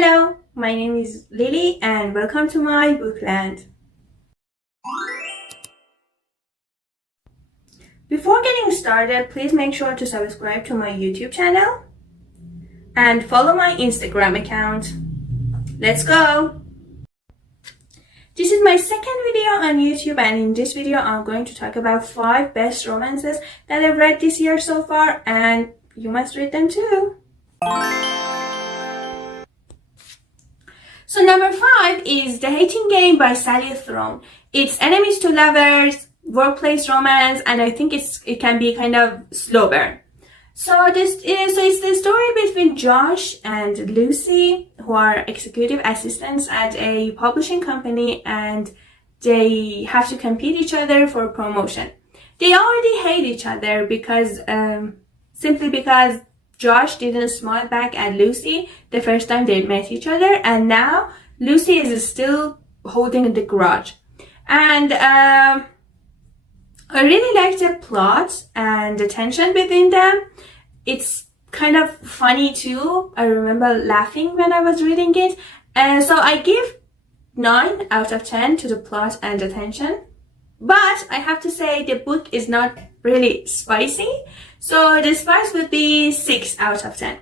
Hello, my name is Lily and welcome to my bookland. Before getting started, please make sure to subscribe to my YouTube channel and follow my Instagram account. Let's go! This is my second video on YouTube, and in this video I'm going to talk about 5 best romances that I've read this year so far, and you must read them too. So number 5 is The Hating Game by Sally Throne. It's enemies to lovers, workplace romance, and I think it can be kind of slow burn. So it's the story between Josh and Lucy, who are executive assistants at a publishing company, and they have to compete each other for promotion. They already hate each other because simply because Josh didn't smile back at Lucy the first time they met each other, and now Lucy is still holding the grudge. And I really like the plot and the tension between them. It's kind of funny too. I remember laughing when I was reading it. And so I give 9 out of 10 to the plot and the tension. But I have to say the book is not really spicy. So the spice would be 6 out of 10.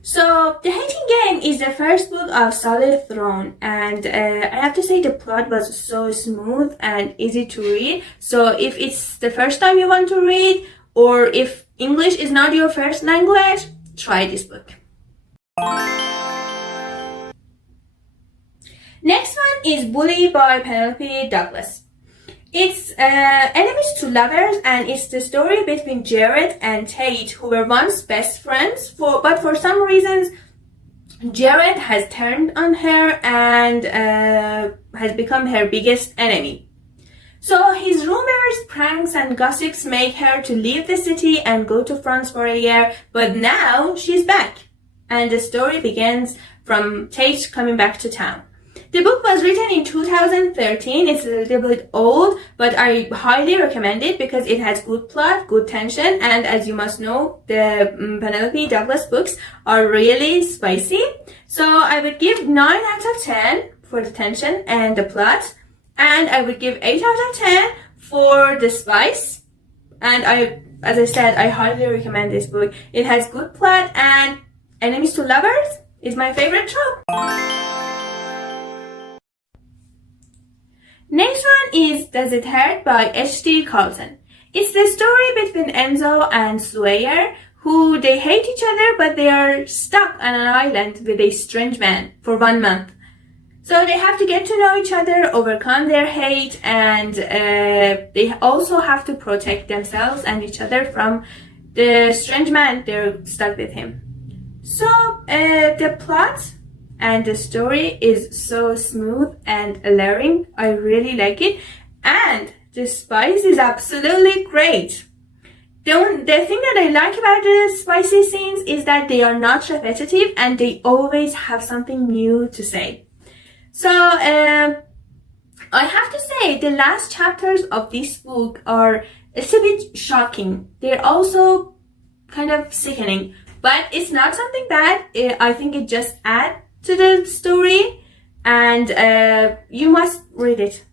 So The Hating Game is the first book of Sally Throne, and I have to say the plot was so smooth and easy to read. So if it's the first time you want to read, or if English is not your first language, try this book. Next one is Bully by Penelope Douglas. It's enemies to lovers, and it's the story between Jared and Tate, who were once best friends, but for some reasons Jared has turned on her and has become her biggest enemy. So his rumors, pranks and gossips make her to leave the city and go to France for a year, but now she's back, and the story begins from Tate coming back to town. The book was written in 2013. It's a little bit old, but I highly recommend it because it has good plot, good tension, and as you must know, the Penelope Douglas books are really spicy. So I would give 9 out of 10 for the tension and the plot, and I would give 8 out of 10 for the spice. And as I said, I highly recommend this book. It has good plot, and enemies to lovers is my favorite trope. Next one is Does It Hurt by H.D Carlton. It's the story between Enzo and Sawyer, who they hate each other, but they are stuck on an island with a strange man for 1 month. So they have to get to know each other, overcome their hate, and they also have to protect themselves and each other from the strange man. They're stuck with him. So the plot and the story is so smooth and alluring. I really like it. And the spice is absolutely great. The thing that I like about the spicy scenes is that they are not repetitive and they always have something new to say. So I have to say the last chapters of this book are a little bit shocking. They're also kind of sickening. But it's not something bad. I think it just adds to the story, and you must read it.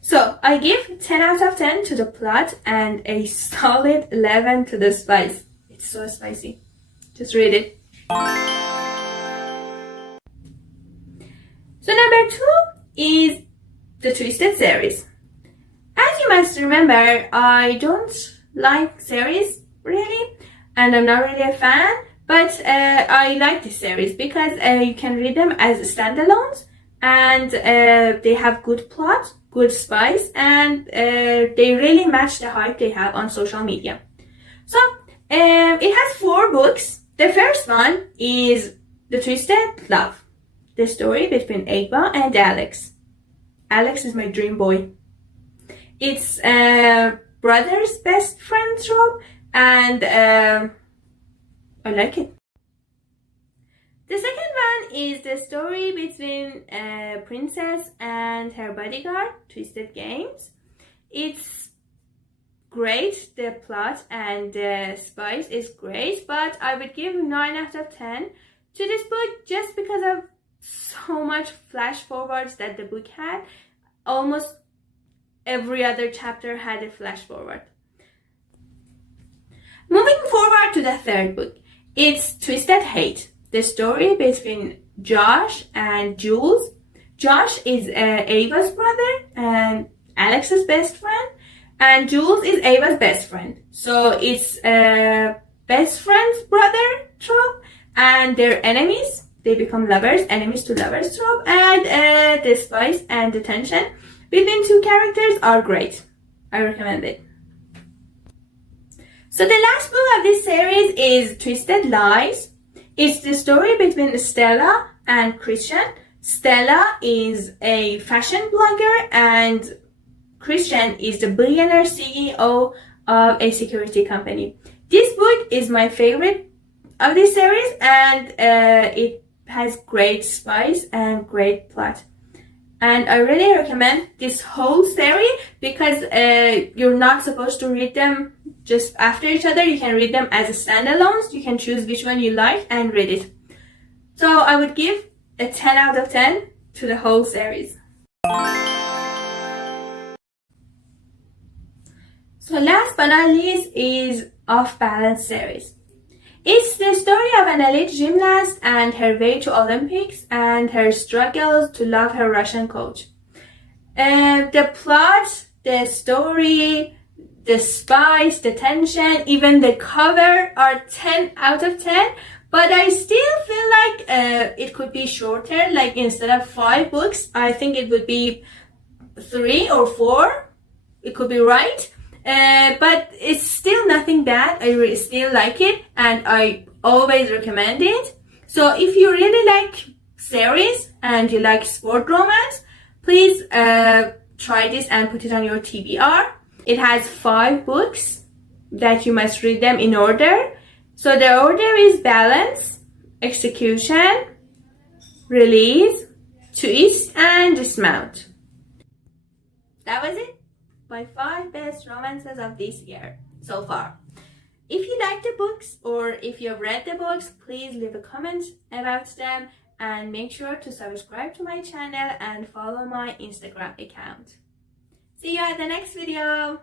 So I give 10 out of 10 to the plot and a solid 11 to the spice. It's so spicy. Just read it. So number 2 is the Twisted series. As you must remember, I don't like series really, and I'm not really a fan. But I like this series because you can read them as standalones, and they have good plot, good spice, and they really match the hype they have on social media. So it has 4 books. The first one is The Twisted Love, the story between Ava and Alex. Alex is my dream boy. It's brother's best friend trope, and I like it. The second one is the story between a princess and her bodyguard, Twisted Games. It's great, the plot and the spice is great, but I would give 9 out of 10 to this book just because of so much flash forwards that the book had. Almost every other chapter had a flash forward. Moving forward to the third book, it's Twisted Hate, the story between Josh and Jules. Josh is Ava's brother and Alex's best friend, and Jules is Ava's best friend. So it's best friend's brother trope, and they're enemies. They become lovers, enemies to lovers trope, and the spice and the tension between two characters are great. I recommend it. So the last book of this series is Twisted Lies. It's the story between Stella and Christian. Stella is a fashion blogger and Christian is the billionaire CEO of a security company. This book is my favorite of this series, and it has great spice and great plot. And I really recommend this whole series because you're not supposed to read them just after each other. You can read them as standalones. You can choose which one you like and read it. So I would give a 10 out of 10 to the whole series. So last but not least is Off Balance series. It's the story of an elite gymnast and her way to Olympics and her struggles to love her Russian coach. The plot, the story, the spice, the tension, even the cover are 10 out of 10. But I still feel like it could be shorter. Like instead of 5 books, I think it would be 3 or 4. It could be right. But it's still nothing bad. I still like it and I always recommend it. So if you really like series and you like sport romance, please try this and put it on your TBR. It has 5 books that you must read them in order. So the order is Balance, Execution, Release, Twist, and Dismount. That was it. My 5 best romances of this year so far. If you like the books or if you've read the books, please leave a comment about them and make sure to subscribe to my channel and follow my Instagram account. See you at the next video.